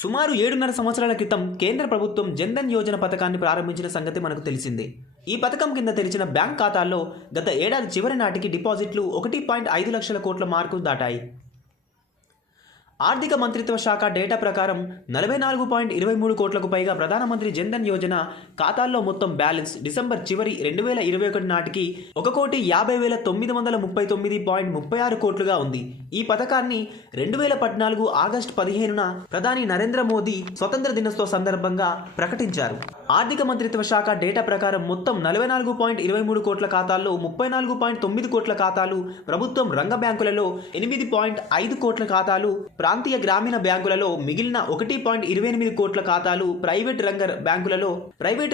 సుమారు 7.5 సంవత్సరాల క్రితం కేంద్ర ప్రభుత్వం జన్ధన్ యోజన పథకాన్ని ప్రారంభించిన సంగతి మనకు తెలిసిందే. ఈ పథకం కింద తెరిచిన బ్యాంక్ ఖాతాల్లో గత ఏడాది చివరి నాటికి డిపాజిట్లు 1.5 లక్షల కోట్ల మార్కు దాటాయి. ఆర్థిక మంత్రిత్వ శాఖ డేటా ప్రకారం 44.23 కోట్లకు పైగా ప్రధానమంత్రి జన్ధన్ యోజన ఖాతాల్లో మొత్తం బ్యాలెన్స్ డిసెంబర్ చివరి 2021 నాటికి 1,50,939.36 కోట్లుగా ఉంది. ఈ పథకాన్ని 2014 ఆగస్టు 15న ప్రధాని నరేంద్ర మోదీ స్వతంత్ర దినోత్సవ సందర్భంగా ప్రకటించారు. ఆర్థిక మంత్రిత్వ శాఖ డేటా ప్రకారం మొత్తం 44.23 కోట్ల ఖాతాల్లో 34.9 కోట్ల ఖాతాలు ప్రభుత్వం రంగ బ్యాంకులలో, 8.5 కోట్ల ఖాతాలు ప్రాంతీయ గ్రామీణ బ్యాంకులలో, మిగిలిన 1.28 కోట్ల ఖాతాలు ప్రైవేట్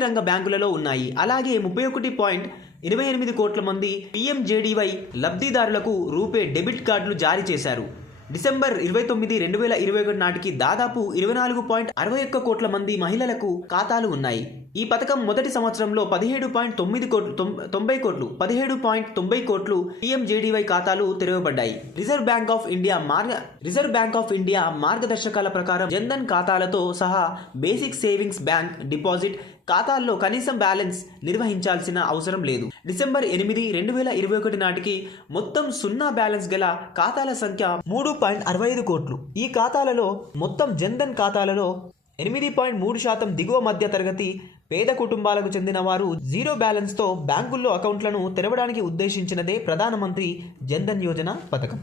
రంగ బ్యాంకులలో ఉన్నాయి. అలాగే 31.28 కోట్ల మంది PMJDY లబ్ధిదారులకు రూపే డెబిట్ కార్డులు జారీ చేశారు. డిసెంబర్ 29, 2021 నాటికి దాదాపు 24.61 కోట్ల మంది మహిళలకు ఖాతాలు ఉన్నాయి. ఈ పథకం మొదటి సంవత్సరంలో 17.90 కోట్లు PMJDY ఖాతాలు తెరవబడ్డాయి. రిజర్వ్ బ్యాంక్ ఆఫ్ ఇండియా మార్గదర్శకాల ప్రకారం జన్ధన్ ఖాతాలతో సహా బేసిక్ సేవింగ్స్ బ్యాంక్ డిపాజిట్ ఖాతాల్లో కనీసం బ్యాలెన్స్ నిర్వహించాల్సిన అవసరం లేదు. డిసెంబర్ 8, 2021 నాటికి మొత్తం సున్నా బ్యాలెన్స్ గల ఖాతాల సంఖ్య 3.65 కోట్లు. ఈ ఖాతాలలో మొత్తం జన్ధన్ ఖాతాలలో 8.3% దిగువ మధ్య తరగతి పేద కుటుంబాలకు చెందిన వారు జీరో బ్యాలెన్స్తో బ్యాంకుల్లో అకౌంట్లను తెరవడానికి ఉద్దేశించినదే ప్రధానమంత్రి జన్ధన్ యోజన పథకం.